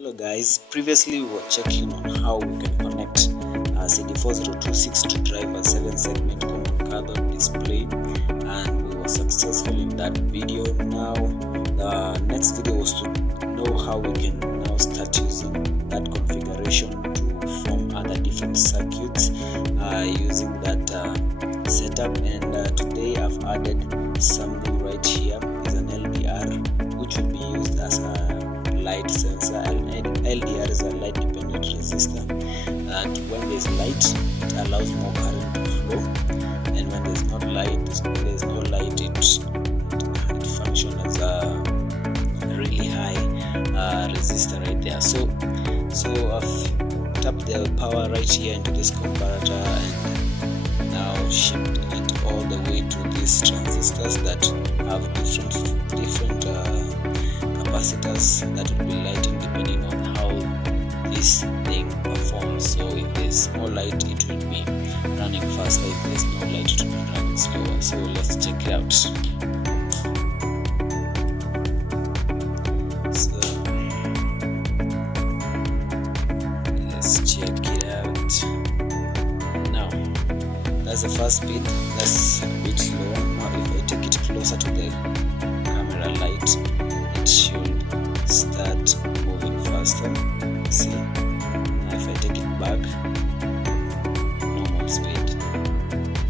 Hello guys, previously we were checking on how we can connect CD4026 to drive a 7 segment common cathode display, and we were successful in that video. Now the next video was to know how we can now start using that configuration to form other different circuits using that setup. And today I've added something right here. Is an LDR which will be used as a light sensor, and LDR is a light dependent resistor that when there's light it allows more current to flow, and when there's no light it functions as a really high resistor right there. So I've tapped the power right here into this comparator and now shipped it all the way to these transistors that have different capacitors that will be lighting depending on how this thing performs. So if there's more light it will be running faster, if there's no light it will be running slower. So let's check it out. So let's check it out. Now that's the first speed, that's a bit slower. Now if I take it closer to the camera light, it should start moving faster. See, now if I take it back, normal speed.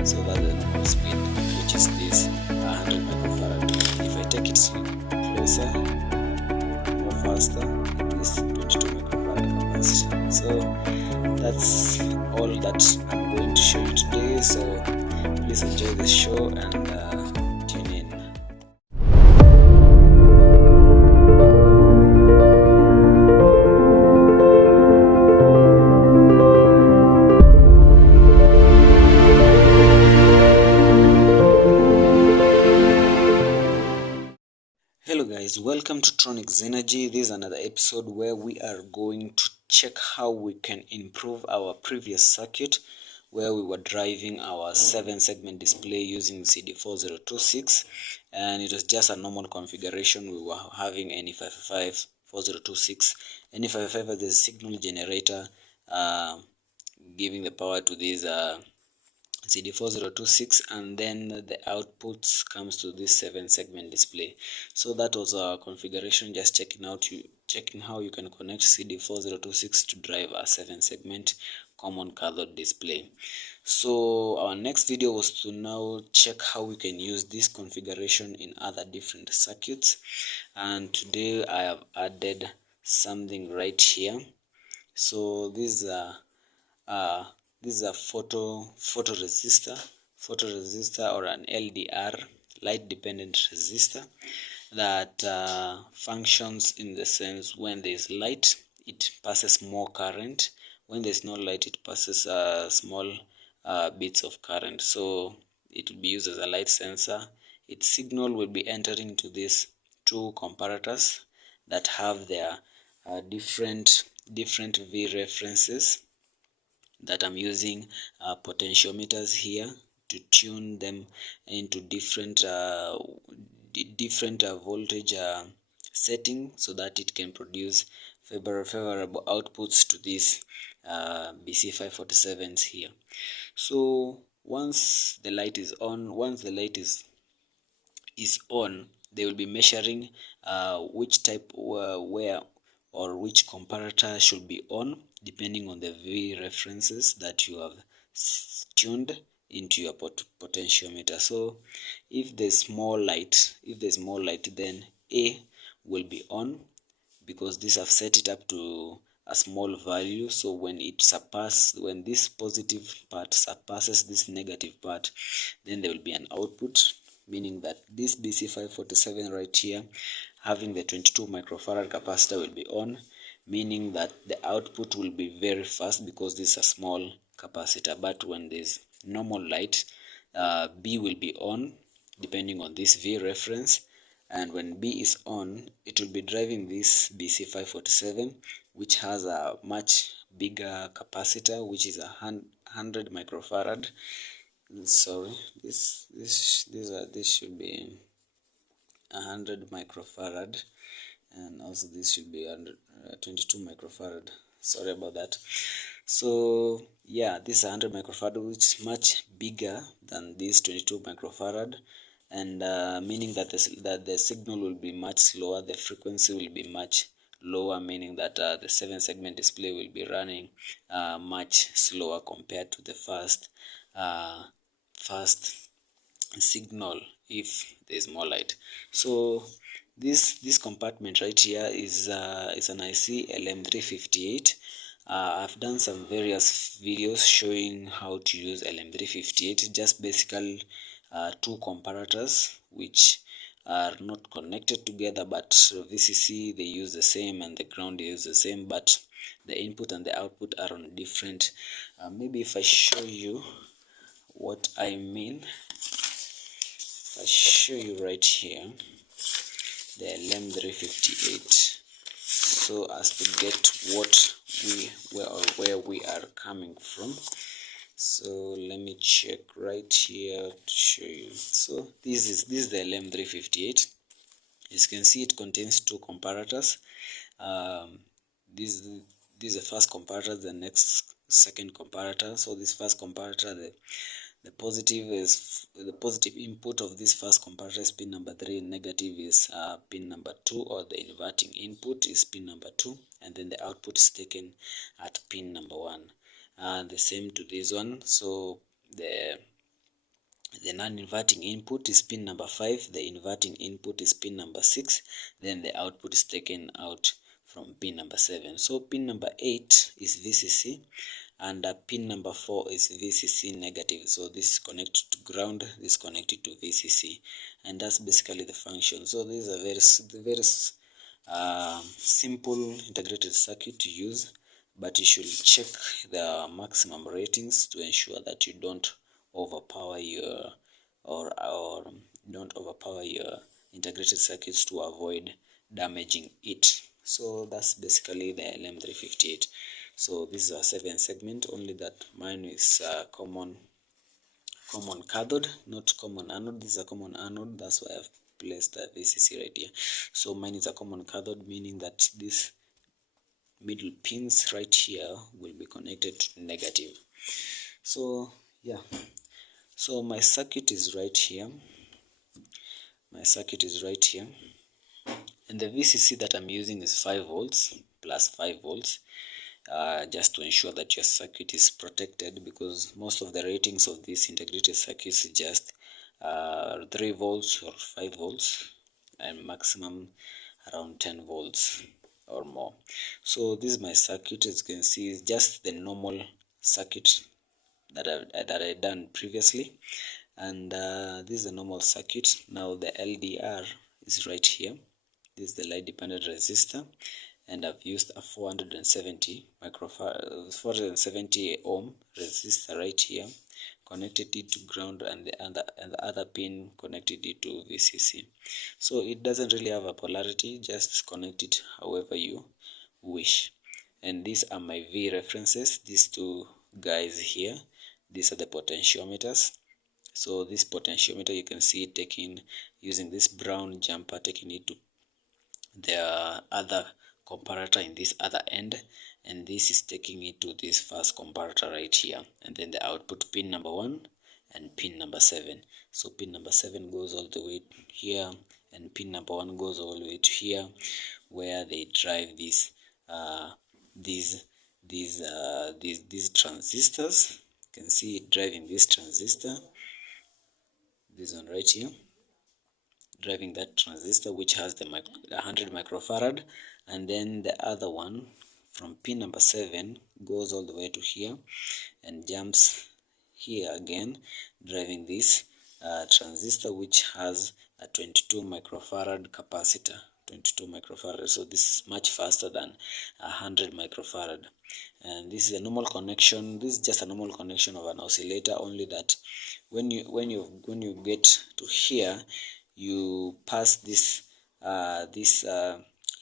So that's the normal speed, which is this 100 microfarad. If I take it closer, more faster, this 22 microfarad capacitor. So that's all that I'm going to show you today. So please enjoy the show and tune in. Hello guys, welcome to Tronics Energy. This is another episode where we are going to check how we can improve our previous circuit where we were driving our 7 segment display using CD4026, and it was just a normal configuration. We were having NE555 4026. NE555 is the signal generator giving the power to this CD4026, and then the outputs comes to this 7 segment display. So that was our configuration, just checking how you can connect CD4026 to drive a 7 segment common cathode display. So our next video was to now check how we can use this configuration in other different circuits, and today I have added something right here. So this is a photoresistor or an LDR, light dependent resistor, that functions in the sense when there is light it passes more current, when there is no light it passes small bits of current. So it will be used as a light sensor. Its signal will be entering to these two comparators that have their different V references that I'm using potentiometers here to tune them into different voltage setting so that it can produce favorable outputs to these BC547s here. So once the light is on, they will be measuring which type where or which comparator should be on depending on the V references that you have tuned into your potentiometer. So if there's more light, then A will be on, because this I've set it up to a small value. So when this positive part surpasses this negative part, then there will be an output, meaning that this BC547 right here having the 22 microfarad capacitor will be on, meaning that the output will be very fast because this is a small capacitor. But when there's normal light, B will be on depending on this V reference, and when B is on it will be driving this BC547, which has a much bigger capacitor, which is 100 microfarad. Sorry, this should be 100 microfarad. and also this should be under 22 microfarad. Sorry about that. So yeah, this is 100 microfarad, which is much bigger than this 22 microfarad, and meaning that the signal will be much slower, the frequency will be much lower, meaning that the 7-segment display will be running much slower compared to the fast signal if there's more light. So this compartment right here is an IC LM358. I've done some various videos showing how to use LM358, just basically two comparators which are not connected together, but VCC they use the same and the ground they use the same, but the input and the output are on different. Maybe if I show you what I mean, I show you right here the LM358, so as to get what where we are coming from. So let me check right here to show you. So this is the LM358. As you can see, it contains two comparators. This is the first comparator, the next second comparator. So this first comparator, the positive input of this first comparator is pin number 3, negative is pin number 2, or the inverting input is pin number 2, and then the output is taken at pin number 1. The same to this one. So the non-inverting input is pin number 5, the inverting input is pin number 6, then the output is taken out from pin number 7. So pin number 8 is VCC, and pin number 4 is VCC negative. So this is connected to ground, this is connected to VCC, and that's basically the function. So this is a very simple integrated circuit to use, but you should check the maximum ratings to ensure that you don't overpower your or don't overpower your integrated circuits to avoid damaging it. So that's basically the LM358. So this is a 7-segment, only that mine is common cathode, not common anode. This is a common anode, that's why I've placed the VCC right here. So mine is a common cathode, meaning that these middle pins right here will be connected to negative. So yeah, so my circuit is right here. And the VCC that I'm using is 5 volts plus 5 volts, just to ensure that your circuit is protected, because most of the ratings of these integrated circuits is just 3 volts or 5 volts, and maximum around 10 volts or more. So this is my circuit. As you can see, is just the normal circuit that I done previously, and this is a normal circuit. Now the LDR is right here. This is the light dependent resistor, and I've used a 470 ohm resistor right here, connected it to ground, and the other pin connected it to VCC. So it doesn't really have a polarity, just connect it however you wish. And these are my V references, these two guys here. These are the potentiometers. So this potentiometer, you can see it using this brown jumper, taking it to the other comparator in this other end, and this is taking it to this first comparator right here, and then the output pin number 1 and pin number 7. So pin number 7 goes all the way here, and pin number 1 goes all the way to here, where they drive these transistors. You can see it driving this transistor, this one right here, driving that transistor, which has the 100 microfarad, and then the other one from pin number 7 goes all the way to here and jumps here again, driving this transistor, which has a 22 microfarad capacitor. 22 microfarad, so this is much faster than 100 microfarad. And this is a normal connection. This is just a normal connection of an oscillator, only that when you get to here, you pass this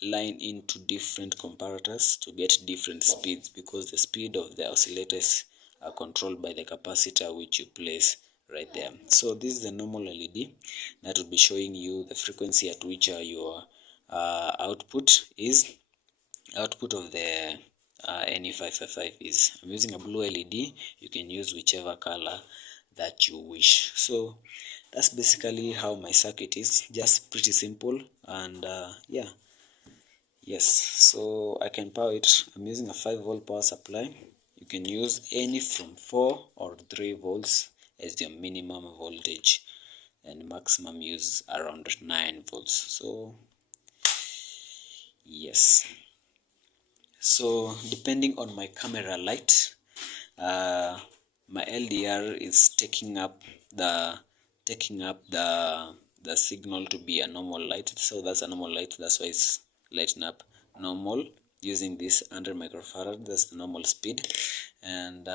line into different comparators to get different speeds, because the speed of the oscillators are controlled by the capacitor which you place right there. So this is the normal LED that will be showing you the frequency at which your output of the NE555 is. I'm using a blue LED. You can use whichever color that you wish. So that's basically how my circuit is, just pretty simple. And yeah, yes, so I can power it. I'm using a 5-volt power supply. You can use any from 4 or 3 volts as your minimum voltage, and maximum use around 9 volts. So yes, so depending on my camera light, my LDR is taking up the signal to be a normal light. So that's a normal light, that's why it's lighting up normal using this 100 microfarad. That's the normal speed. And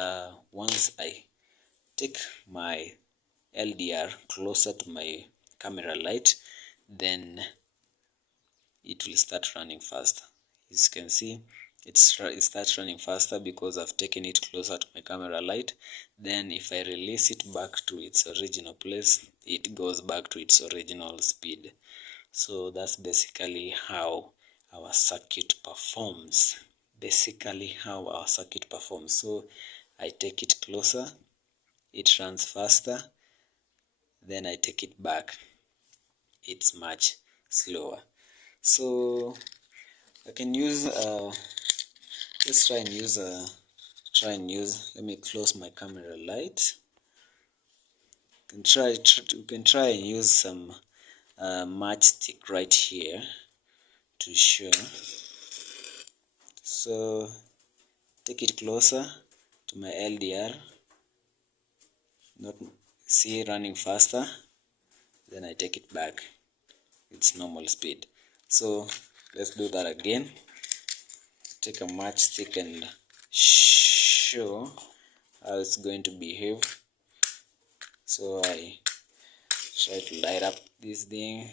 once I take my LDR closer to my camera light, then it will start running faster. As you can see, it starts running faster because I've taken it closer to my camera light. Then if I release it back to its original place, it goes back to its original speed. So that's basically how our circuit performs. So I take it closer, it runs faster, then I take it back, it's much slower. So I can use let's try and use let me close my camera light. You can try and use some matchstick right here to show. So take it closer to my LDR, not see running faster, then I take it back its normal speed. So let's do that again. Take a matchstick and show how it's going to behave. So I try to light up this thing,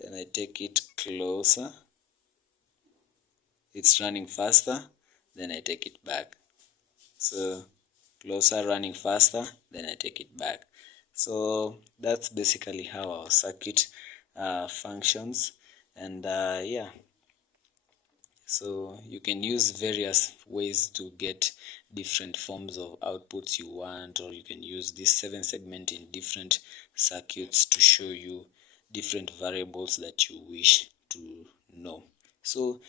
then I take it closer, it's running faster, then I take it back. So closer, running faster, then I take it back. So that's basically how our circuit functions. And yeah, so you can use various ways to get different forms of outputs you want, or you can use this 7-segment in different circuits to show you different variables that you wish to know. So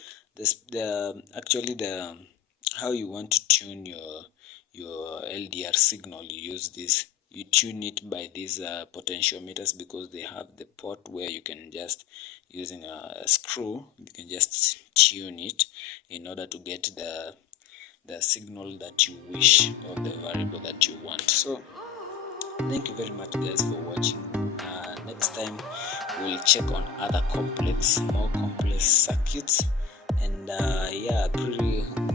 how you want to tune your LDR signal, you use this. You tune it by these potentiometers, because they have the port where you can just, using a screw, you can just tune it in order to get the signal that you wish, or the variable that you want. So thank you very much, guys, for watching. Next time we'll check on other more complex circuits. And yeah,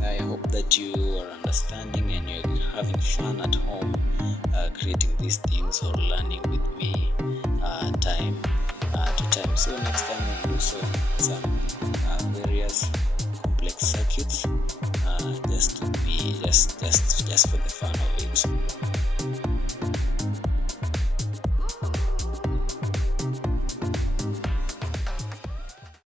I hope that you are understanding and you're having fun at home creating these things, or learning with me time to time. So next time we'll do some various complex circuits, just for the fun of it.